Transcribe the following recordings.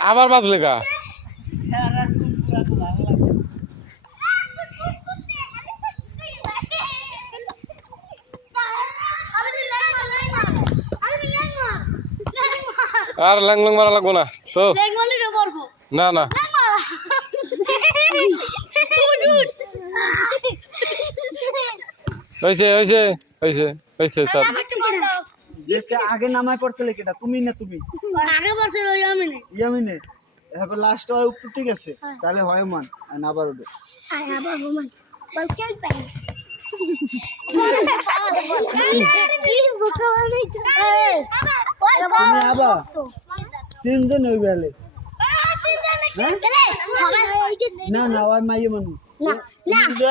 আবার বাজলে গা। আর ল্যাং ল্যাং মারা লাগবো না, তো। না না। হয়েছে হয়েছে হয়েছে হয়েছে স্যার। যে চা- আগে নামায় পড়ছিলে কেটা তুমি না তুমি? আগে ইয়ামিনে। লাস্ট হয় উপর ঠিক আছে? তাহলে হয় মান আর না আবার ওঠে আয় আবার ঘুমান বল খেল পাই? তিনজন হয়ে? গেলে না না ওই মাইয়ে মানু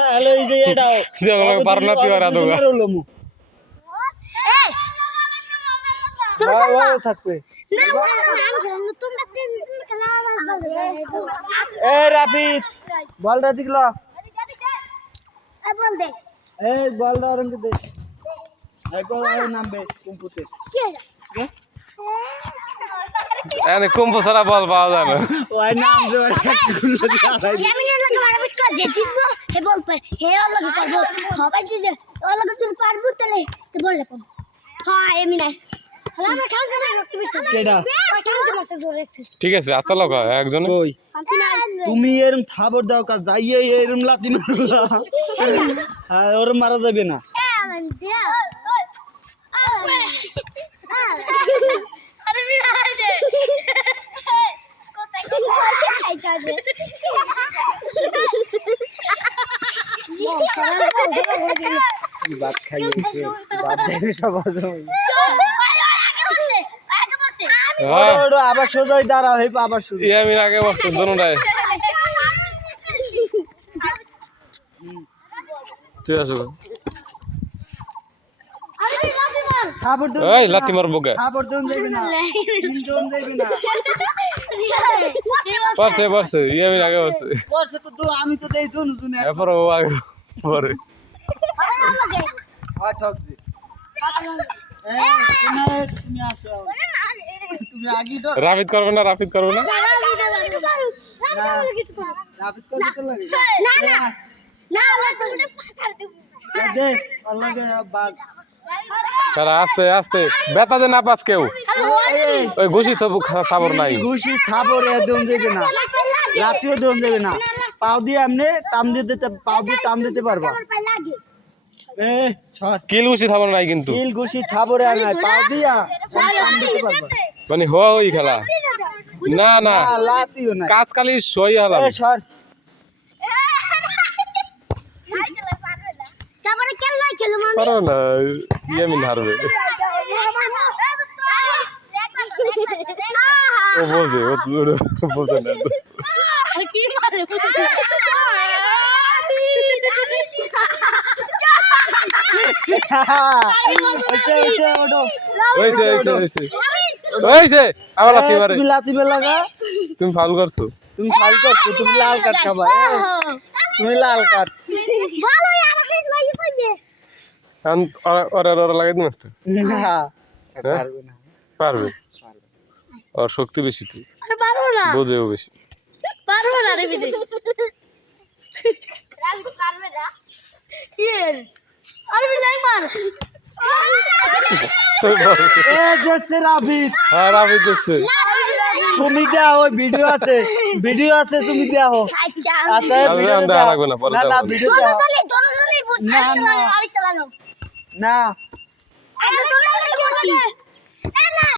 হ্যালো এই যে না এ রাফিদ বলটা দিকল বল দে। এ বলটা ওরঙ্গে দে। একবার আর নামবে কুম্পুতে। কে? এনে কুম্ভ ছাড়া বল পাওয়া যায় না। ওই নাম যে ওই গুলো দিয়ে আলাই আমি লাগে মারাপিট কর যে জিতবো হে বল হে অলগে পাবো সবাই যে অলগে তুমি পারব তাহলে তো পাবো হ্যাঁ এমনি। নাই ঠিক আছে আচ্ছা লোক একজন। কই? আমি না তুমি এরম থাবর দাও কাজ যাইয়ে এরম লাতি মারলা। আর ওরম মারা যাবে না। ভাত খাইয়েছে? ভাত যাবে সবার জন্য ওড়ো আবার সোজা হয়ে দাঁড়াও হেপ আবার শুরু ইয়ে আমি আগে বসতো দোনোটাই খাবার দেন এই লাথি মারবো তিনজন পারছে পারছে আগে বসছে করছে তো তো আমি তো দেই দুন দুন এরপর ও আগে পরে। ঠকছে। এ তুমি আসো। রাফিদ করবে না রাফিদ করবে না তারা আস্তে আস্তে বেতা যে না পাস কেউ ওই ঘুষি তো খাবার নাই ঘুষি খাব রে দেবে না রাতিও দম দেবে না পাও দিয়ে এমনি টান দিয়ে দিতে পাও দিয়ে টান দিতে পারবা এ কিল ঘুষি খাবার নাই কিন্তু কিল ঘুষি খাব রে না পাও দিয়া টান দিতে পারবা মানে হওয়া ওই খেলা না না না লাতিও না কাজ কালি সই হলাম মানে পারো না ইয়ামিন হারবে ও বোঝে বোঝে না হয়েছে হয়েছে আবার লাথি মারে। তুমি লাতি লাগা তুমি ফাউল করছ। তুমি ফাল করছ তুমি লাল কাট খাবা তুমি লাল কাট ভালো আর হেড লাগিছে নে ওরা ওরা লাগাই দিন একটা? না পারবে না। পারবে? ওর শক্তি বেশি তো আরে পারব না। বোঝেও বেশি। পারব না রে বিদে। রাজি পারবে না। কি আরে বিলাই মার। হ্যাঁ দেখছে তুমি দাও ওই ভিডিও আছে। ভিডিও আছে তুমি দাও আচ্ছা আচ্ছা ভিডিও না, না না ভিডিও দাও না, না। না।